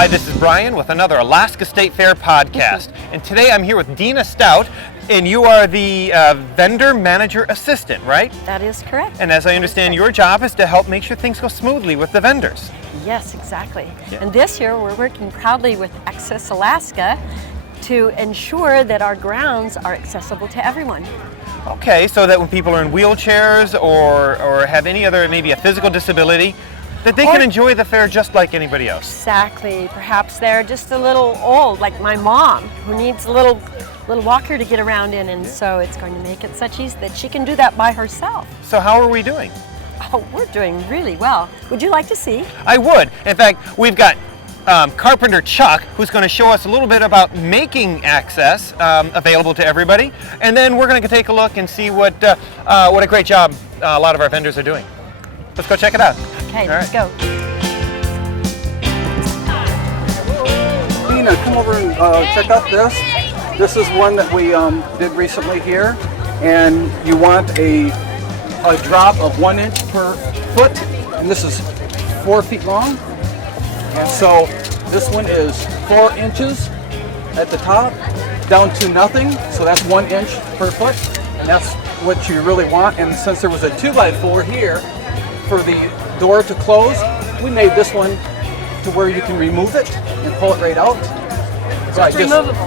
Hi, this is Brian with another Alaska State Fair podcast. And today I'm here with Dina Stout, and you are the vendor manager assistant, right? That is correct. And as I understand, your job is to help make sure things go smoothly with the vendors. Yes, exactly. Yeah. And this year we're working proudly with Access Alaska to ensure that our grounds are accessible to everyone. Okay, so that when people are in wheelchairs or have any other, maybe a physical disability, that they can enjoy the fair just like anybody else. Exactly. Perhaps they're just a little old, like my mom, who needs a little walker to get around in, and so it's going to make it such ease that she can do that by herself. So how are we doing? Oh, we're doing really well. Would you like to see? I would. In fact, we've got Carpenter Chuck, who's going to show us a little bit about making access available to everybody, and then we're going to take a look and see what a great job a lot of our vendors are doing. Let's go check it out. Okay, let's go. Dina, come over and check out this. This is one that we did recently here, and you want a drop of 1 inch per foot, and this is 4 feet long. And so this one is 4 inches at the top, down to nothing, so that's 1 inch per foot, and that's what you really want. And since there was a 2x4 here for the door to close, we made this one to where you can remove it and pull it right out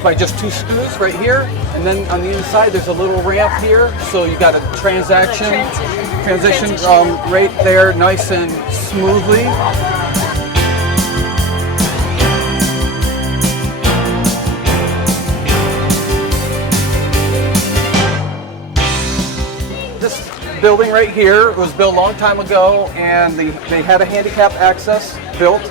by just 2 screws right here. And then on the inside there's a little ramp here, so you got a transition right there, nice and smoothly. This building right here was built a long time ago, and they had a handicap access built,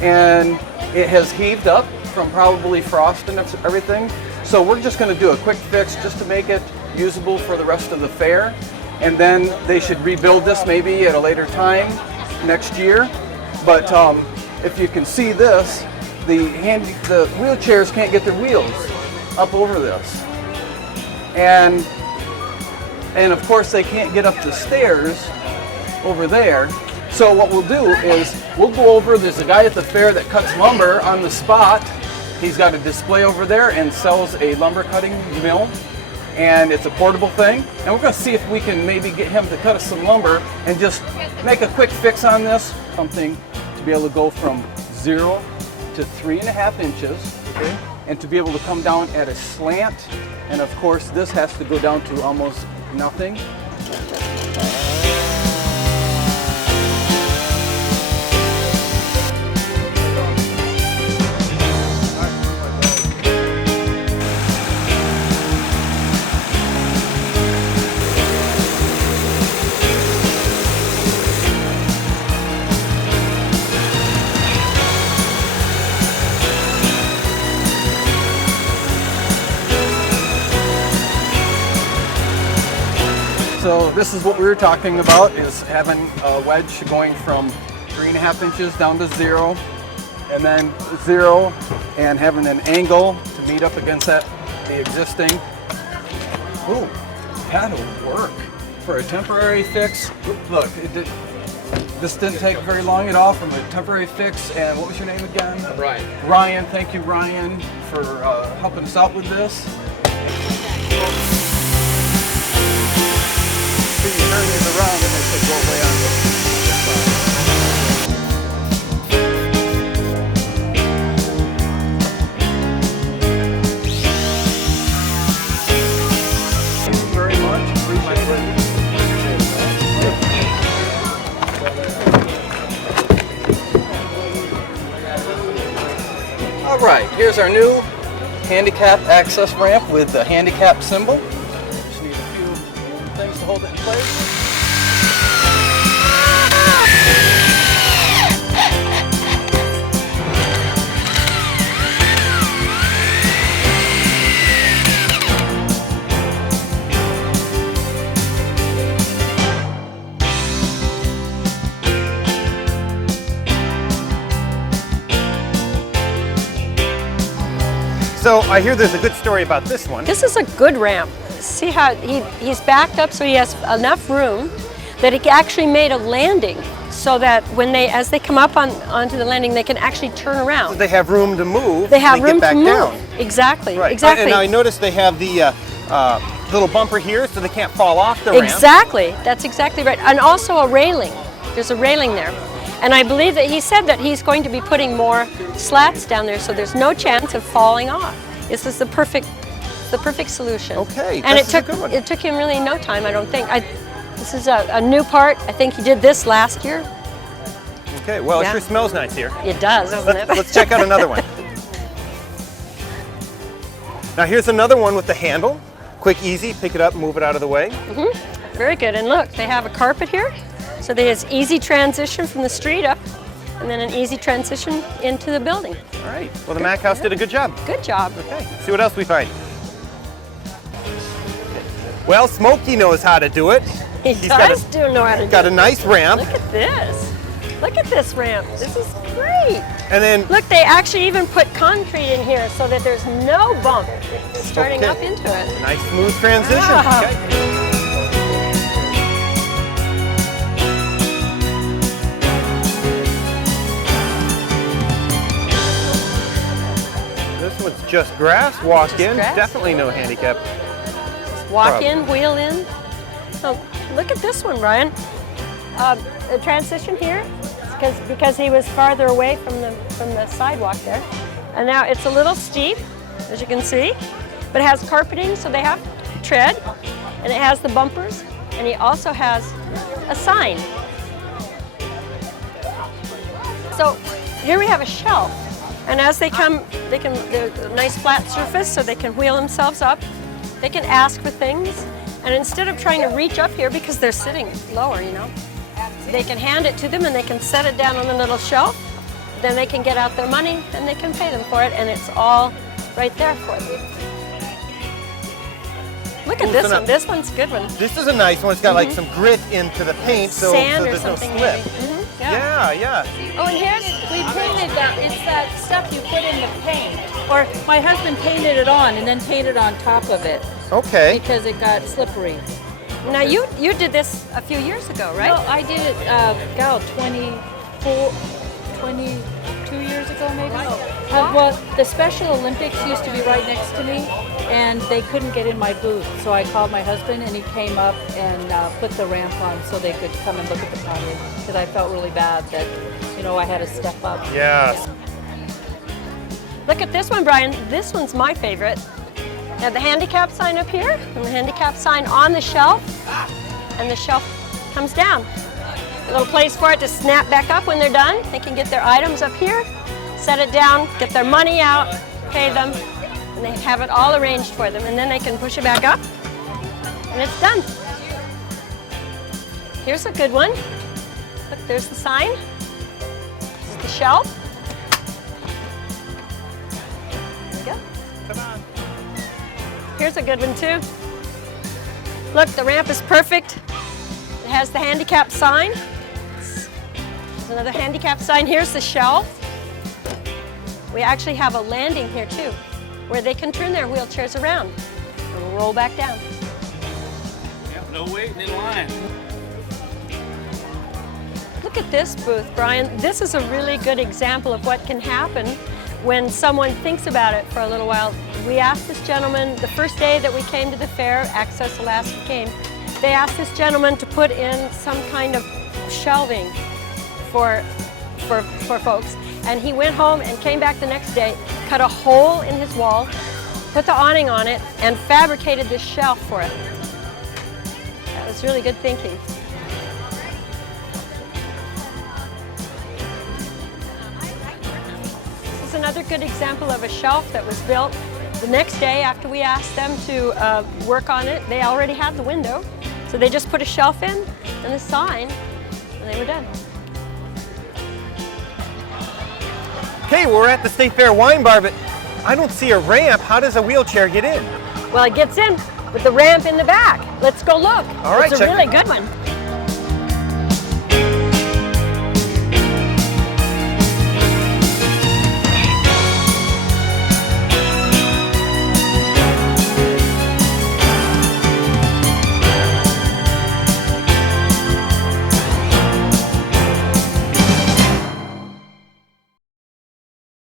and it has heaved up from probably frost and everything. So we're just going to do a quick fix just to make it usable for the rest of the fair, and then they should rebuild this maybe at a later time next year. But if you can see this, the wheelchairs can't get their wheels up over this, and of course they can't get up the stairs over there. So what we'll do is we'll go over, there's a guy at the fair that cuts lumber on the spot. He's got a display over there and sells a lumber cutting mill, and it's a portable thing. And we're going to see if we can maybe get him to cut us some lumber and just make a quick fix on this. Something to be able to go from 0 to 3.5 inches, okay? And to be able to come down at a slant. And of course this has to go down to almost nothing. So this is what we were talking about, is having a wedge going from 3.5 inches down to 0, and then 0, and having an angle to meet up against the existing. Ooh, that'll work for a temporary fix. Look, this didn't take very long at all from a temporary fix. And what was your name again? Ryan. Ryan, thank you, Ryan, for helping us out with this. You turn these around and they should go away on this side. Thank you very much. Appreciate it. All right, here's our new handicap access ramp with the handicap symbol. Just need a few things to hold it in place. So I hear there's a good story about this one. This is a good ramp. See how he's backed up so he has enough room that he actually made a landing so that as they come up onto the landing, they can actually turn around. So they have room to move. They have room get back to move. Down. Exactly. Right. Exactly. And I noticed they have the little bumper here, so they can't fall off the ramp. Exactly. That's exactly right. And also a railing. There's a railing there. And I believe that he said that he's going to be putting more slats down there, so there's no chance of falling off. This is the perfect solution. Okay. And this is a good one. it took him really no time, I don't think. This is a new part. I think he did this last year. Okay. Well, Yeah. it sure smells nice here. It does, doesn't it? Let's check out another one. Now here's another one with the handle. Quick, easy. Pick it up, move it out of the way. Very good. And look, they have a carpet here. So there's easy transition from the street up, and then an easy transition into the building. All right. Well, the Mac House did a good job. Good job. Okay. See what else we find. Well, Smokey knows how to do it. He does know how to do it. Got a nice ramp. Look at this. Look at this ramp. This is great. And then Look, they actually even put concrete in here so that there's no bump starting up into it. nice smooth transition. Wow. Okay. This one's just grass. Walk Just in. grass. Definitely no handicap. Walk Problem. in, wheel in. So look at this one, Brian. The transition here, because he was farther away from the sidewalk there. And now it's a little steep, as you can see, but it has carpeting, so they have tread, and it has the bumpers, and he also has a sign. So here we have a shelf, and as they come, they're a nice flat surface, so they can wheel themselves up. They can ask for things, and instead of trying to reach up here because they're sitting lower, you know, they can hand it to them and they can set it down on the little shelf. Then they can get out their money and they can pay them for it, and it's all right there for them. Look at this one. This one's a good one. This is a nice one. It's got like some grit into the paint, so Sand or there's no something slip. maybe. Yeah. Oh, and here's We painted that. It's that stuff you put in the paint. Or my husband painted it on and then painted on top of it Okay. because it got slippery. now you did this a few years ago, right? No, I did it, 22 years ago maybe. Well, the Special Olympics used to be right next to me, and they couldn't get in my booth, so I called my husband, and he came up and put the ramp on so they could come and look at the pottery, because I felt really bad that, you know, I had to step up. Yes. Look at this one, Brian. This one's my favorite. They have the handicap sign up here, and the handicap sign on the shelf, and the shelf comes down. A little place for it to snap back up when they're done. They can get their items up here, set it down, get their money out, pay them, and they have it all arranged for them. And then they can push it back up, and it's done. Here's a good one. Look, there's the sign. This is the shelf. There you go. Come on. Here's a good one too. Look, the ramp is perfect. It has the handicap sign. There's another handicap sign. Here's the shelf. We actually have a landing here too, where they can turn their wheelchairs around and roll back down. Yep, no waiting in line. Look at this booth, Brian. This is a really good example of what can happen when someone thinks about it for a little while. We asked this gentleman, the first day that we came to the fair, Access Alaska came, they asked this gentleman to put in some kind of shelving for folks. And he went home and came back the next day, cut a hole in his wall, put the awning on it, and fabricated this shelf for it. That was really good thinking. This is another good example of a shelf that was built the next day after we asked them to work on it. They already had the window, so they just put a shelf in and a sign, and they were done. Okay, we're at the State Fair Wine Bar, but I don't see a ramp. How does a wheelchair get in? Well, it gets in with the ramp in the back. Let's go look. All right, it's a check really it. good one.